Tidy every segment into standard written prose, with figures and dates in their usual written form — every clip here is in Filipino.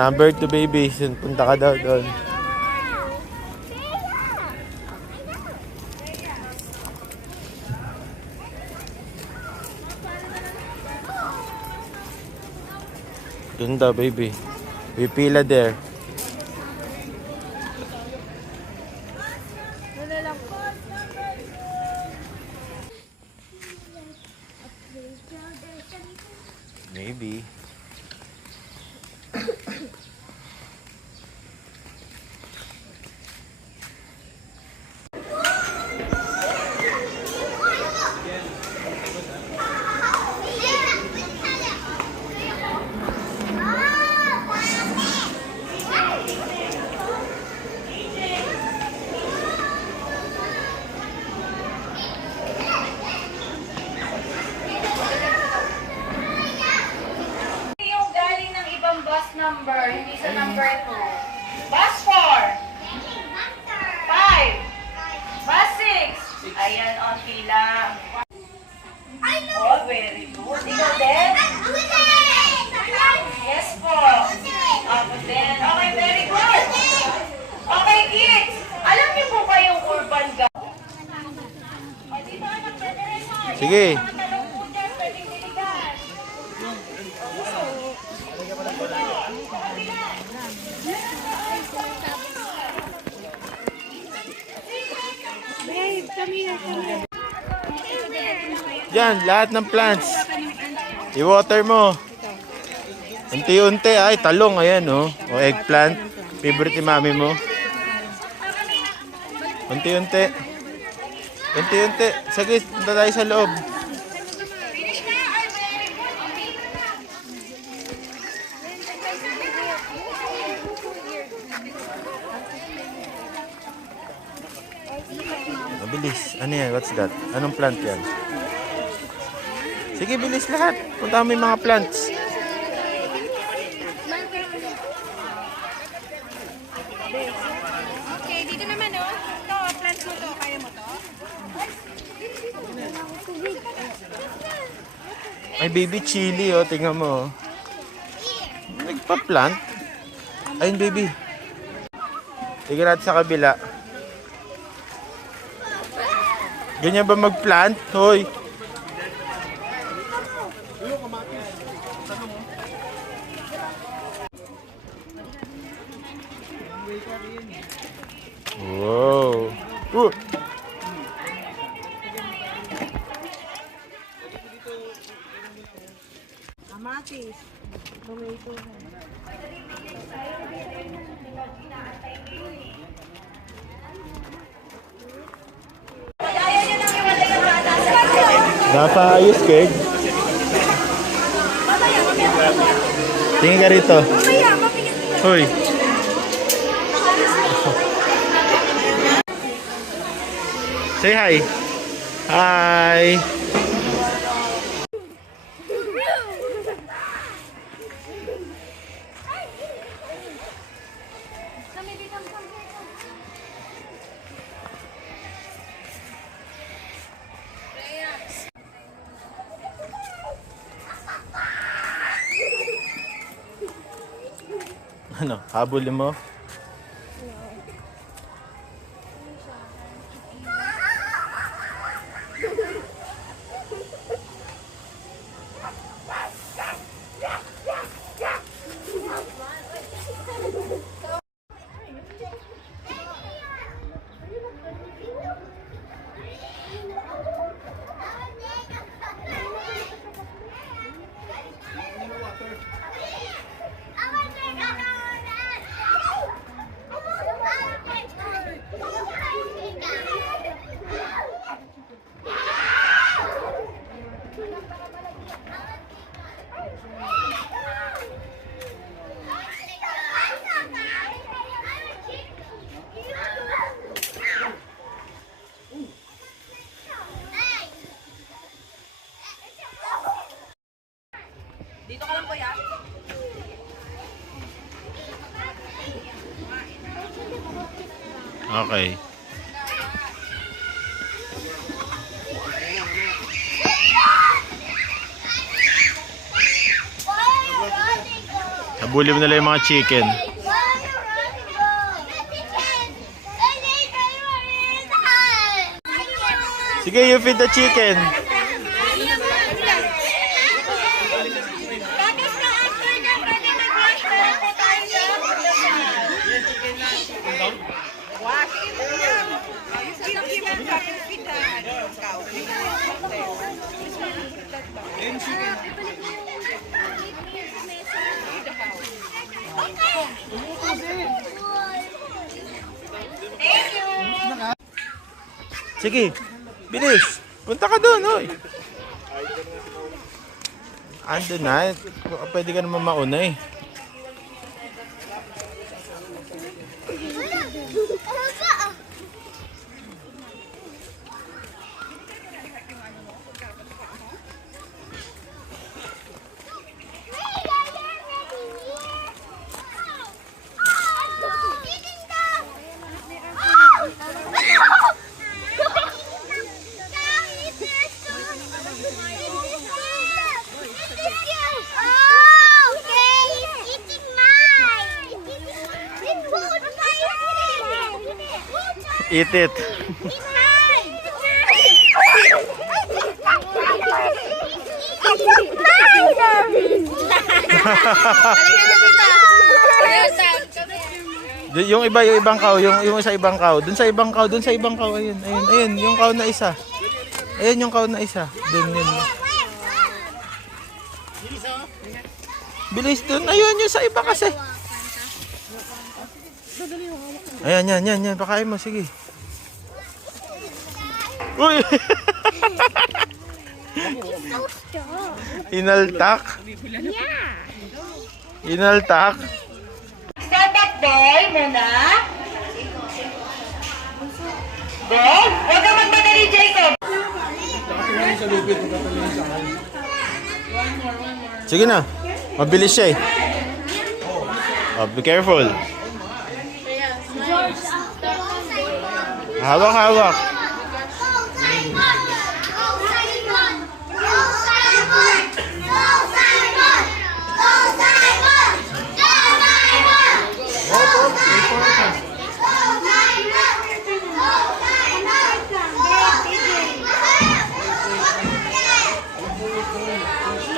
Number 2 baby, punta ka daw doon. Doon daw baby. Pipila there. Maybe. Number, hindi sa number 2. Bus 4. 5. Bus 6. Ayan, onti lang. Oh, very good. Ikaw din? Yes po. Ako din. Okay, very good. Okay, kids. Alam niyo po ba yung urban gap? Sige. Diyan, lahat ng plants. I-water mo. Unti-unti. Ay, talong. Ayan, oh. O eggplant. Favorite ni mami mo. Unti-unti. Unti-unti. Sige, punta tayo sa loob. Bilis. Ano yan? What's that? Anong plant yan? Sige, bilis lahat. Punta mo yung mga plants. Okay, dito naman oh. Ito, plants mo to. Kaya mo to? Ay, baby chili, oh. Tingnan mo. Nagpa-plant. Ayun, baby. Tingnan natin sa kabila. Ganyan ba mag-plant? Hoy. Wow. Kamatis. Tomato. Napaayos, Keg. Tingin ka rito. Hoy. Say hi. Hi. Ano? Habulin mo? Dito ka lang po ya. Okay. Abuli mo nila yung mga chicken. Sige, you feed the chicken. Sige, bilis. Punta ka doon, hoy. Ando na. Pwede ka naman mauna eh. Eat it. Yung iba, yung ibang cow, yung isa ibang cow. Dun sa ibang cow, dun sa ibang cow. Ayun, ayun, ayun, yung cow na isa. Ayun yung cow na isa. Dun yun. Bilis dun. Ayun yung sa iba kasi. Ayan, yan, yan, yan. Pakain mo, sige. Uy! Inaltak. Inaltak. Stand up, boy, muna. Boy, huwag ka magmadali, Jacob. Sige na. Mabilis siya eh. Oh, be careful. Hawak, hawak.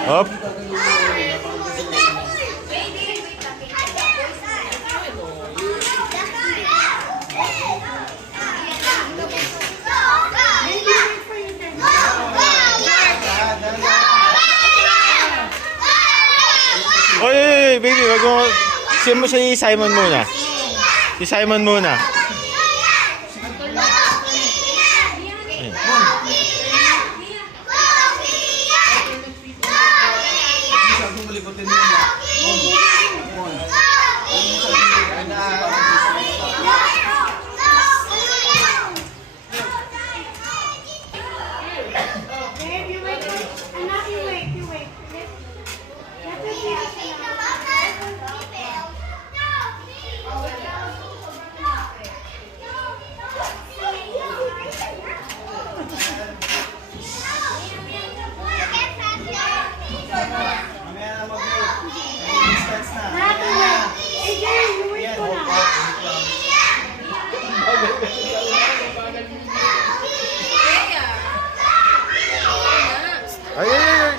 Up. Oy, baby, wag mo. Siya mo si Simon muna. Si Simon muna. Ay, ay, ay.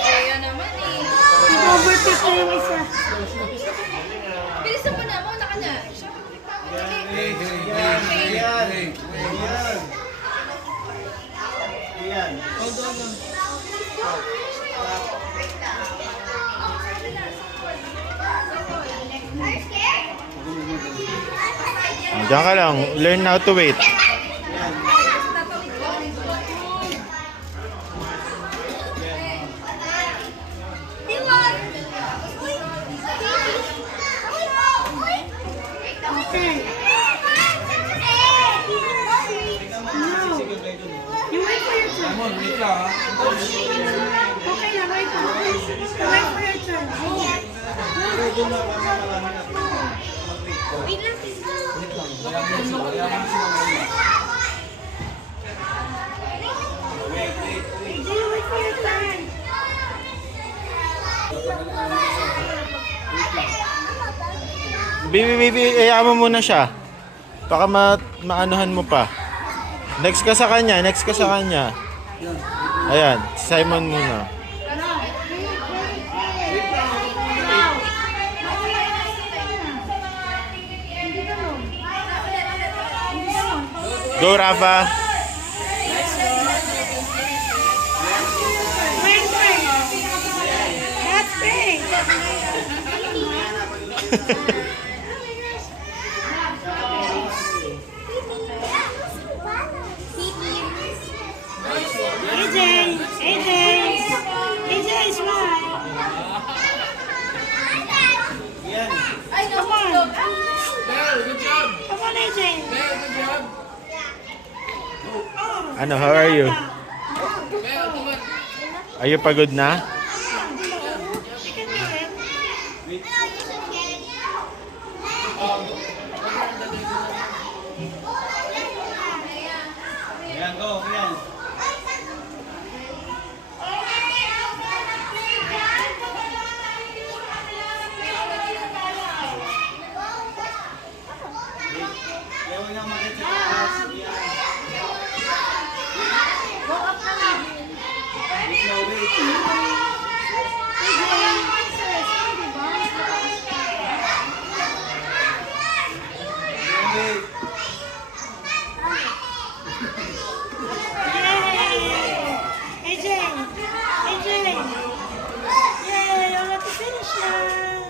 Kaya naman eh. Overtake na yung isa. Bilisan mo na, mauna ka na. Diyan ka lang. Learn how to wait. You wait for your turn. Okay na, wait for your turn. Wait for your turn. Hayaan mo muna siya. Baka maanuhan mo pa. Next ka sa kanya. Ayan, si Simon muna. Go, Rafa. Wait, wait. That's big. AJ, smile. Come on. Come on, AJ. Ano, how are you? Are you pagod na? You can do it. AJ, yay, you're at the finish line.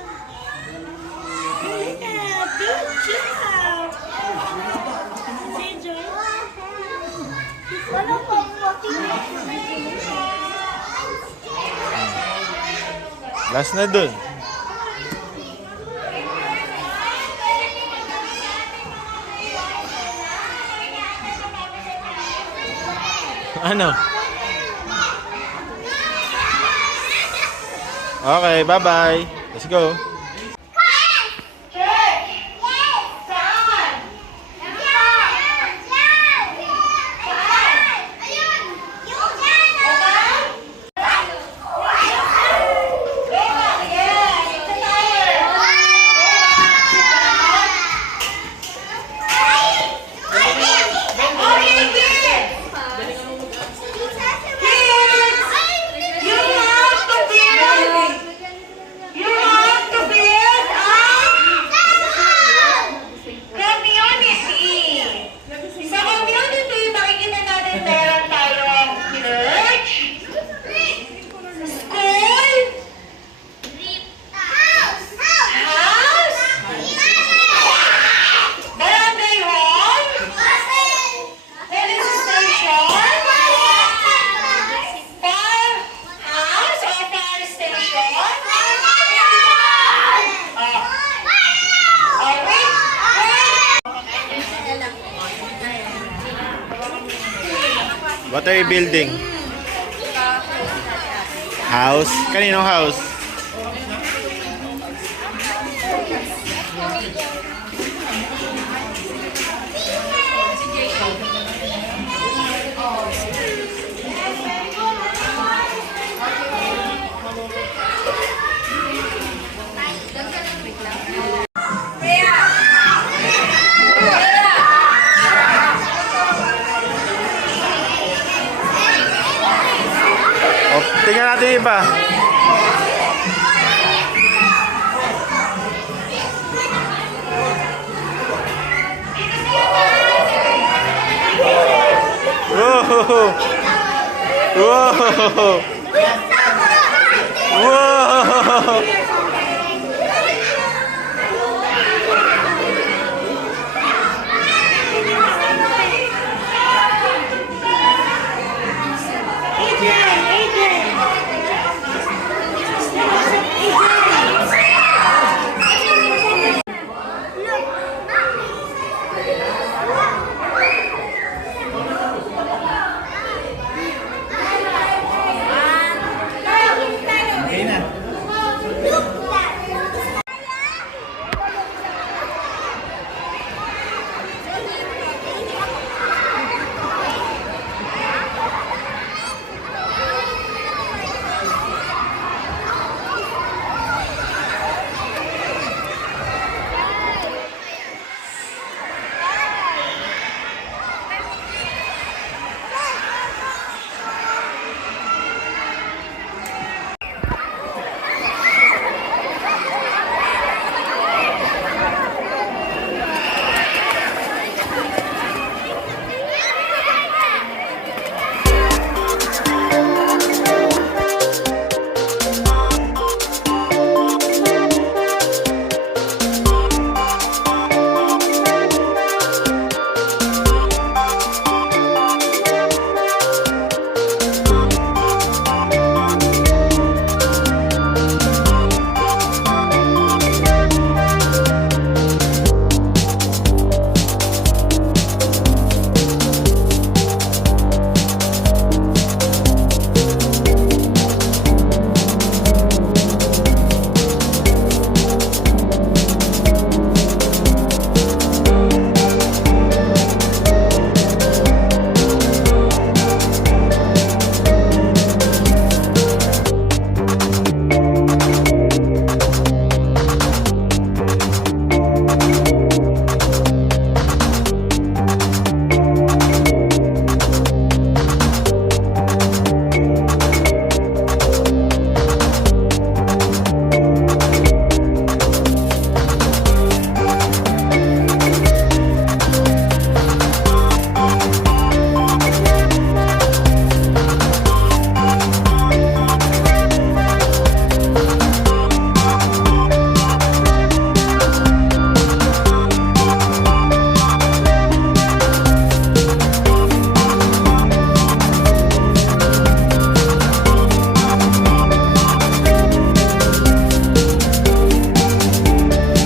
Yeah, good job. Enjoy. Last na dun. Ano? Okay, bye-bye. Let's go. What are you building? House? Kaninong house? O, tingnan natin yung iba. Whoa! Whoa! Whoa!